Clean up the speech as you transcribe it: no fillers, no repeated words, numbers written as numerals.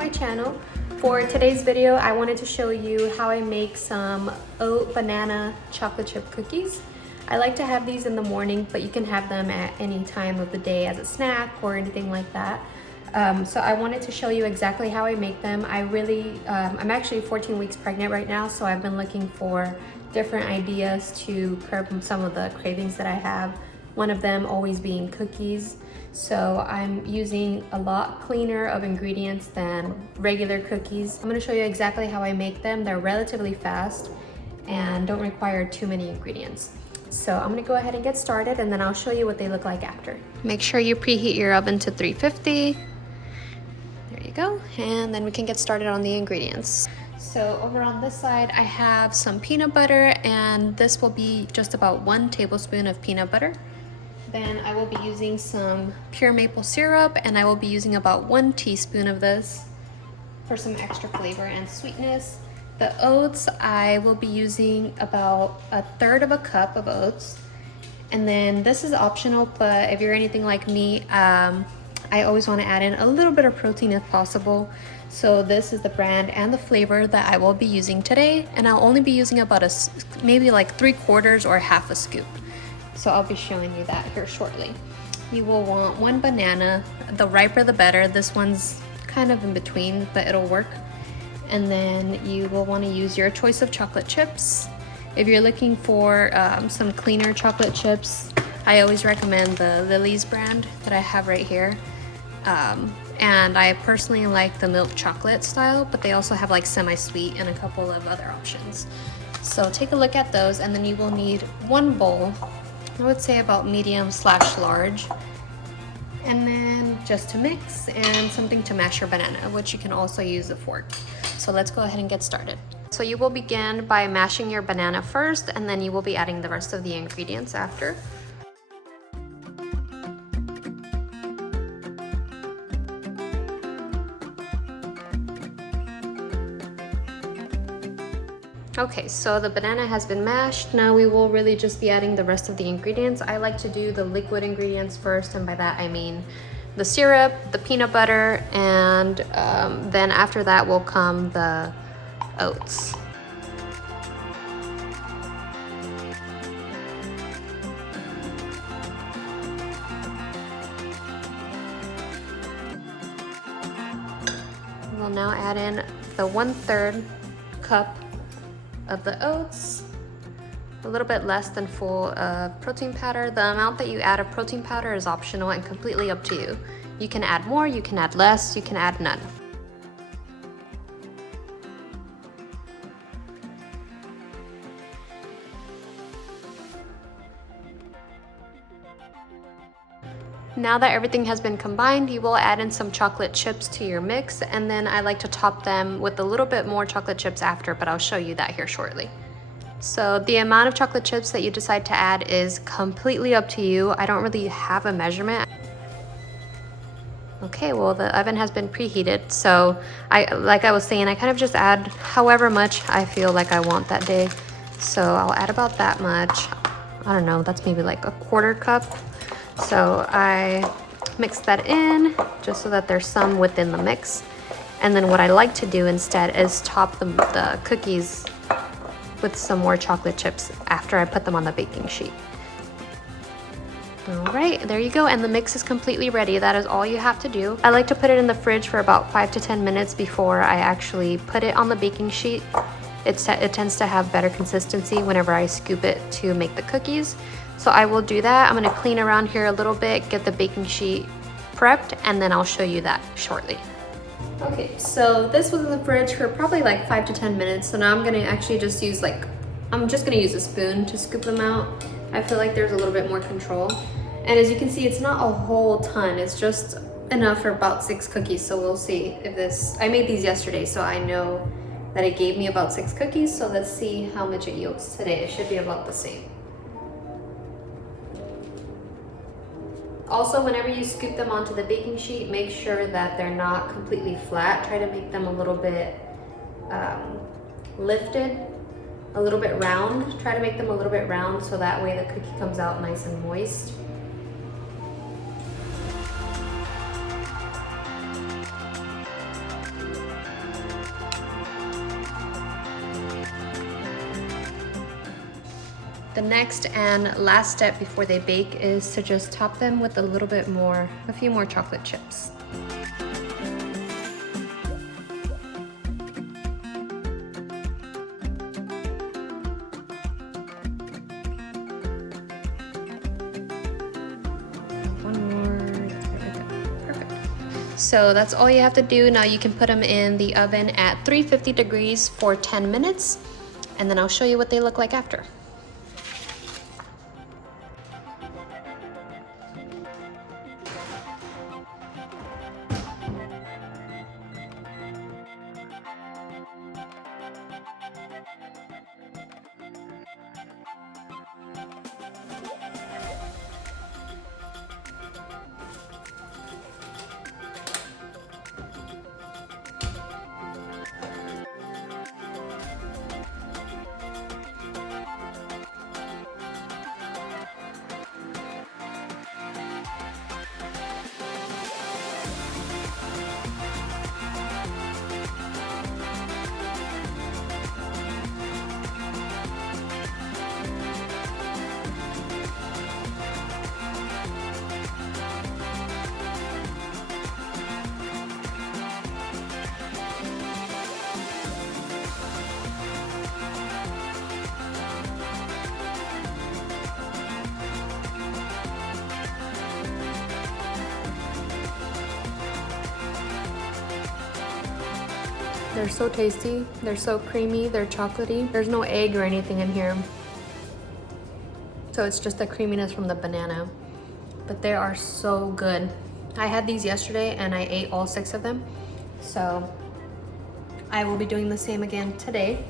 my channel. For today's video, I wanted to show you how I make some oat banana chocolate chip cookies. I like to have these in the morning, but you can have them at any time of the day as a snack or anything like that. So I wanted to show you exactly how I make them. I'm actually 14 weeks pregnant right now, so I've been looking for different ideas to curb some of the cravings that I have. One of them always being cookies. So I'm using a lot cleaner of ingredients than regular cookies. I'm gonna show you exactly how I make them. They're relatively fast and don't require too many ingredients. So I'm gonna go ahead and get started, and then I'll show you what they look like after. Make sure you preheat your oven to 350. There you go, and then we can get started on the ingredients. So over on this side, I have some peanut butter, and this will be just about 1 tablespoon of peanut butter. Then I will be using some pure maple syrup, and I will be using about 1 teaspoon of this for some extra flavor and sweetness. The oats, I will be using about 1/3 of a cup of oats. And then this is optional, but if you're anything like me, I always want to add in a little bit of protein if possible. So this is the brand and the flavor that I will be using today, and I'll only be using about maybe like 3/4 or half a scoop. So I'll be showing you that here shortly. You will want 1 banana, the riper the better. This one's kind of in between, but it'll work. And then you will want to use your choice of chocolate chips. If you're looking for some cleaner chocolate chips, I always recommend the Lily's brand that I have right here. And I personally like the milk chocolate style, but they also have like semi-sweet and a couple of other options. So take a look at those, and then you will need 1 bowl. I would say about medium/large. And then just to mix, and something to mash your banana, which you can also use a fork. So let's go ahead and get started. So you will begin by mashing your banana first, and then you will be adding the rest of the ingredients after. Okay, so the banana has been mashed. Now we will really just be adding the rest of the ingredients. I like to do the liquid ingredients first, and by that I mean the syrup, the peanut butter, and then after that will come the oats. We'll now add in the 1/3 cup of the oats, a little bit less than full protein powder. The amount that you add of protein powder is optional and completely up to you. You can add more, you can add less, you can add none. Now that everything has been combined, you will add in some chocolate chips to your mix, and then I like to top them with a little bit more chocolate chips after, but I'll show you that here shortly. So the amount of chocolate chips that you decide to add is completely up to you. I don't really have a measurement. Okay, well, the oven has been preheated, so like I was saying, I kind of just add however much I feel like I want that day. So I'll add about that much. I don't know, that's maybe like 1/4 cup. So I mix that in just so that there's some within the mix. And then what I like to do instead is top the cookies with some more chocolate chips after I put them on the baking sheet. All right, there you go. And the mix is completely ready. That is all you have to do. I like to put it in the fridge for about 5 to 10 minutes before I actually put it on the baking sheet. It tends to have better consistency whenever I scoop it to make the cookies. So I will do that. I'm gonna clean around here a little bit, get the baking sheet prepped, and then I'll show you that shortly. Okay, so this was in the fridge for probably like 5 to 10 minutes. So now I'm gonna actually just use I'm just gonna use a spoon to scoop them out. I feel like there's a little bit more control. And as you can see, it's not a whole ton. It's just enough for about 6 cookies. So we'll see if I made these yesterday, so I know that it gave me about 6 cookies. So let's see how much it yields today. It should be about the same. Also, whenever you scoop them onto the baking sheet, make sure that they're not completely flat. Try to make them a little bit lifted, a little bit round. Try to make them a little bit round so that way the cookie comes out nice and moist. The next and last step before they bake is to just top them with a few more chocolate chips. So that's all you have to do. Now you can put them in the oven at 350 degrees for 10 minutes, and then I'll show you what they look like after. They're so tasty, they're so creamy, they're chocolatey. There's no egg or anything in here. So it's just the creaminess from the banana. But they are so good. I had these yesterday and I ate all 6 of them. So I will be doing the same again today.